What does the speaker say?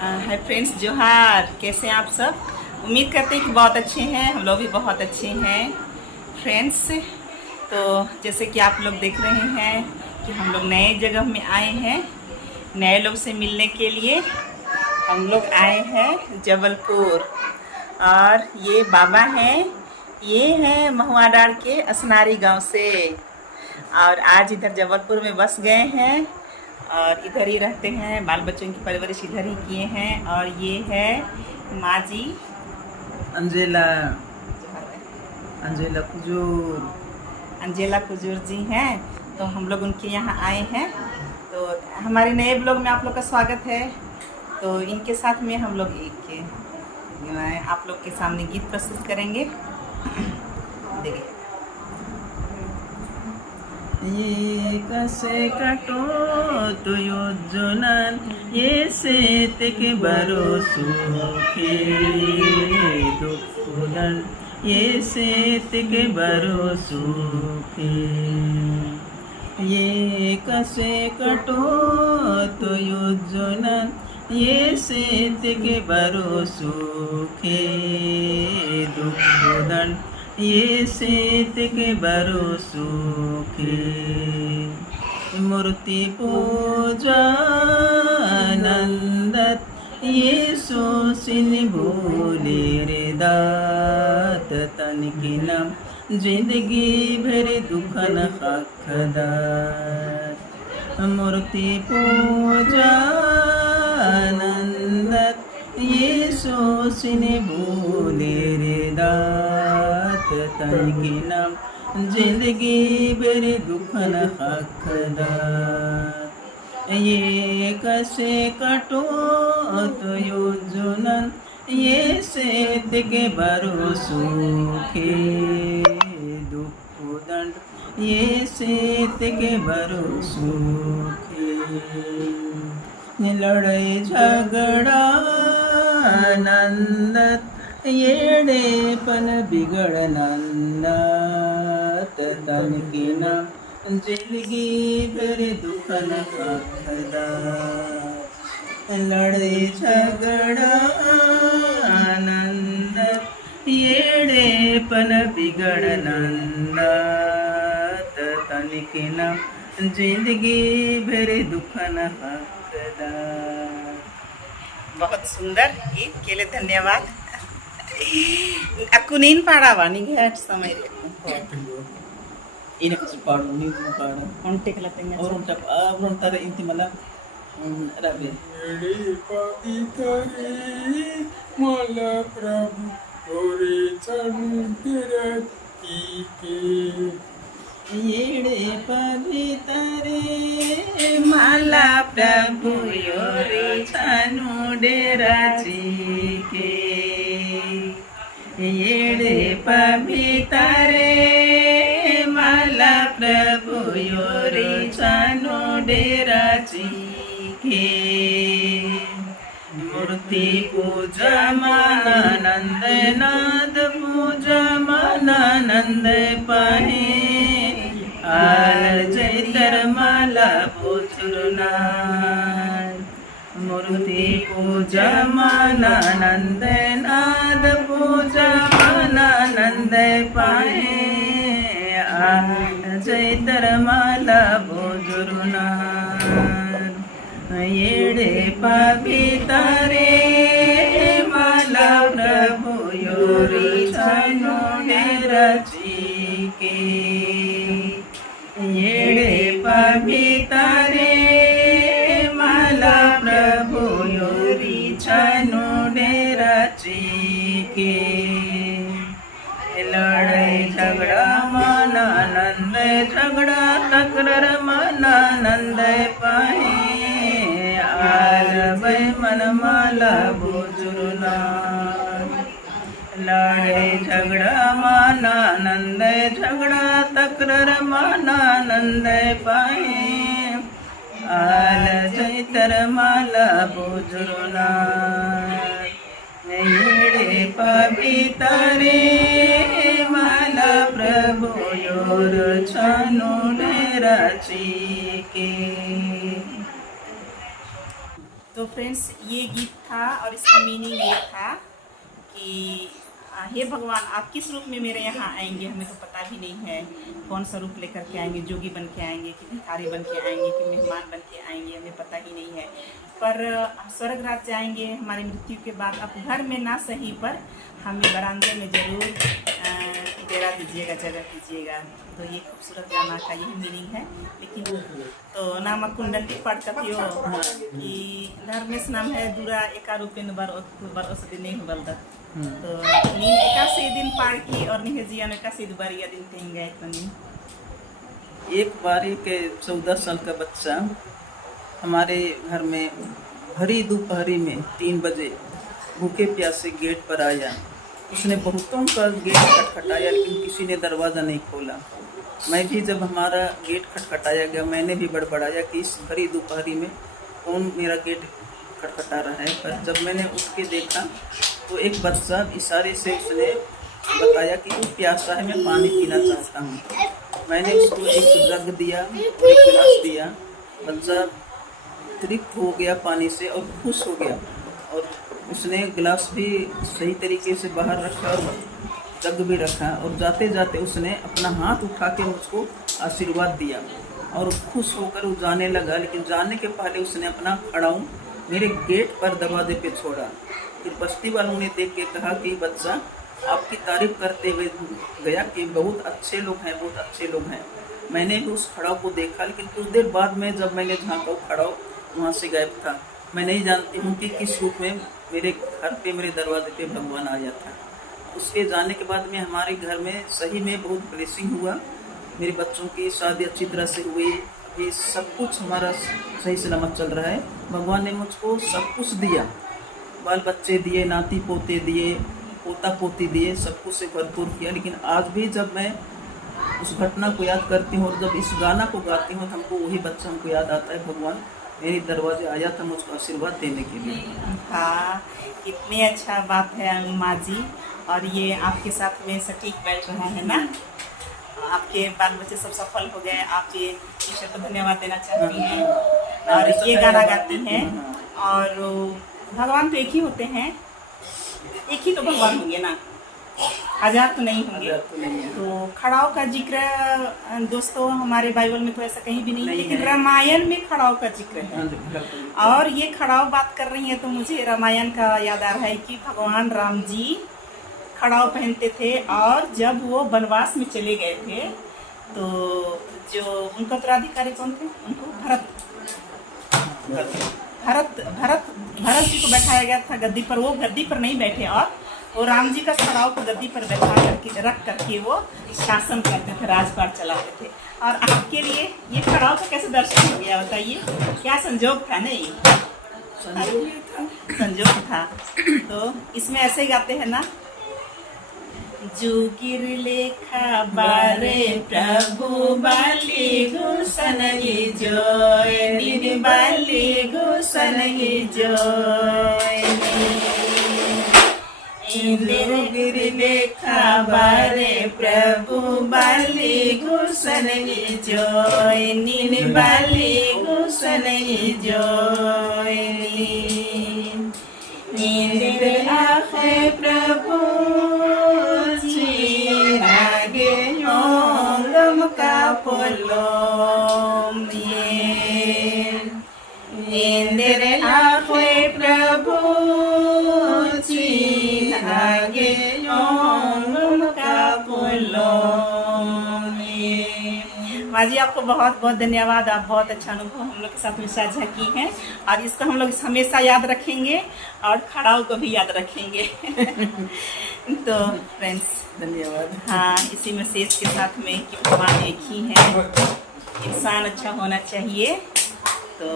Hi friends, जोहार। कैसे हैं आप सब? उम्मीद करते हैं कि बहुत अच्छे हैं। हम लोग भी बहुत अच्छे हैं फ्रेंड्स। तो जैसे कि आप लोग देख रहे हैं कि हम लोग नए जगह में आए हैं, नए लोग से मिलने के लिए। हम लोग आए हैं जबलपुर, और ये बाबा हैं, ये हैं महुआडार के असनारी गांव से, और आज इधर जबलपुर में बस गए हैं और इधर ही रहते हैं। बाल बच्चों की परवरिश इधर ही किए हैं। और ये है माँ जी Angela Angela Kujur. Angela Kujur जी हैं। तो हम लोग उनके यहाँ आए हैं। तो हमारे नए ब्लॉग में आप लोग का स्वागत है। तो इनके साथ में हम लोग आप लोग के सामने गीत प्रस्तुत करेंगे। देखिए। ये कसे कटो तो योजनान ये सेते के भरोसो के दुखुदन ये सेते के भरोसो के ये कसे कटो तो योजनान ये सेते के भरोसो के दुखुदन ये सेत के भरोसो के मूर्ति पूजा नंदत ये सोसिन भूले रे दात तन की नाम जिंदगी भर दुखन हकदार। मूर्ति पूजा नंदत ये सोसिने भूले रे दात तन की नाम जिंदगी बेरे दुखन हकदार। ये कसे कटो तो योजनन ये सेत के भरोसो के दुख दंड ये सेत के भरोसो के लड़ाई झगड़ा नंदत येडे पण बिगड़ नंदत तन की नाम जिंदगी भर दुखन हकदार। लड़े झगड़ा नंदत येडे पण बिगड़ नंदत तन की नाम जिंदगी भर दुखन हकदार। बहुत सुंदर गीत के लिए धन्यवाद। aku nin padawa ning hat samay ini kasi paano ni paano konti kala tenga orang tara inti mala rabi मला प्रभु होरे चंद्र की येडे पवितरे माला प्रभु योरे छानु डेराची के येडे पवितरे माला प्रभु योरे छानु डेराची के मूर्ति पूजा मानंद नाद पूजा मानंद पाहे आल जैतर माला पुत्रना। मूर्ति पूजा मानंद नाद पूजा मानंद पाहे आल जैतर माला बुजुर्ना। येडे पवितरे माला प्रभु योरी छानु डेराची के येडे पवितरे माला प्रभु योरी छानु डेराची के लड़ाई झगड़ा मानंद झगड़ा तकरार मानंद पाहे आल मन माला बुजुर्ना। लड़ाई झगड़ा मानंद झगड़ा तकरार मानंद पाहे आल जैतर माला बुजुर्ना। येडे पवितरे माला प्रभु योर छानु डेराची के। तो फ्रेंड्स ये गीत था और इसका मीनिंग ये था कि हे भगवान आप किस रूप में मेरे यहाँ आएंगे, हमें तो पता भी नहीं है कौन सा रूप लेकर के आएंगे, जोगी बन के आएंगे कि भिखारी बन के आएंगे कि मेहमान बन के आएंगे, हमें पता ही नहीं है। पर स्वर्ग राज जाएंगे हमारी मृत्यु के बाद, आप घर में ना सही पर हमें बरामदे में ज़रूर डेरा दीजिएगा, जगह दीजिएगा। तो ये खूबसूरत गाना का यही मीनिंग है। लेकिन तो नाम कुंडली पढ़ कथियो कि धर्मेश नाम है दूरा एका रूपेन बरस दिन बलदा तो नीन एकासी दिन पार की और निहजियान एकासी दुबारिया दिन तें गए तो एक बारी के 14 साल का बच्चा हमारे घर में भरी दोपहरी में 3 बजे भूखे प्यासे गेट पर आया। उसने बहुतों का गेट खटखटाया लेकिन किसी ने दरवाज़ा नहीं खोला। मैं भी जब हमारा गेट खटखटाया गया मैंने भी बड़बड़ाया कि इस भरी दोपहरी में कौन मेरा गेट खटखटा रहा है। पर जब मैंने उठ के देखा तो एक बच्चा इशारे से उसने बताया कि वो प्यासा है, मैं पानी पीना चाहता हूँ। मैंने उसको एक जग दिया और एक गिलास दिया। बच्चा तृप्त हो गया पानी से और खुश हो गया और उसने गिलास भी सही तरीके से बाहर रखा और जग भी रखा और जाते जाते उसने अपना हाथ उठा के मुझको आशीर्वाद दिया और खुश होकर वो जाने लगा। लेकिन जाने के पहले उसने अपना खड़ाऊ मेरे गेट पर दरवाजे पे छोड़ा। फिर बस्ती वालों ने देख के कहा कि बच्चा आपकी तारीफ करते हुए गया कि बहुत अच्छे लोग हैं, बहुत अच्छे लोग हैं। मैंने भी उस खड़ाऊ को देखा लेकिन कुछ देर बाद में जब मैंने झाँका खड़ाऊ वहाँ से गायब था। मैं नहीं जानती हूँ कि किस रूप में मेरे घर पे मेरे दरवाजे पे भगवान आया था। उसके जाने के बाद में हमारे घर में सही में बहुत ब्लेसिंग हुआ। मेरे बच्चों की शादी अच्छी तरह से हुई, अभी सब कुछ हमारा सही सलामत चल रहा है। भगवान ने मुझको सब कुछ दिया, बाल बच्चे दिए, नाती पोते दिए, पोता पोती दिए, सब कुछ से भरपूर किया। लेकिन आज भी जब मैं उस घटना को याद करती हूँ और जब इस गाना को गाती हूँ तो हमको वही बच्चा हमको याद आता है, भगवान मेरे दरवाजे आया था मुझको आशीर्वाद देने के लिए। हाँ, कितनी अच्छा बात है माँ जी। और ये आपके साथ में सटीक बैठ रहा है ना, आपके बाल बच्चे सब सफल हो गए। आप ये ईश्वर को धन्यवाद देना चाहती हैं और ये गाना गाती हैं। और भगवान तो एक ही होते हैं, एक ही तो भगवान होंगे ना, हजार तो नहीं होंगे। तो खड़ाऊ का जिक्र दोस्तों हमारे बाइबल में तो ऐसा कहीं भी नहीं है, लेकिन रामायण में खड़ाऊ का जिक्र है। और ये खड़ाऊ बात कर रही है तो मुझे रामायण का याद आ रहा है कि भगवान राम जी खड़ाऊ पहनते थे और जब वो वनवास में चले गए थे तो जो उनका उत्तराधिकारी कौन थे, उनको भरत जी को बैठाया गया था गद्दी पर। वो गद्दी पर नहीं बैठे और वो राम जी का खड़ाऊ को गद्दी पर बैठा करके रख करके वो शासन करते थे, राजपाट चलाते थे। और आपके लिए ये खड़ाऊ का कैसे दर्शन हो गया बताइए, क्या संजोग था? नहीं संजोग था। तो इसमें ऐसे गाते हैं ना, जुगिर लेखा बारे प्रभु बाली गुसन जोय निन बाली गुसन जोय जुगिर लेखा बारे प्रभु बाली गुसन जोय निन बाली गुसन जोय नींद आखे प्रभु Polom Indere akwe prabhu chin age yom ka polom। माँ जी आपको बहुत बहुत धन्यवाद। आप बहुत अच्छा अनुभव हम लोग के साथ में साझा की हैं और इसको हम लोग हमेशा याद रखेंगे और खड़ाऊ को भी याद रखेंगे। तो फ्रेंड्स धन्यवाद। हाँ, इसी मैसेज के साथ में कि भगवान एक ही है, इंसान अच्छा होना चाहिए। तो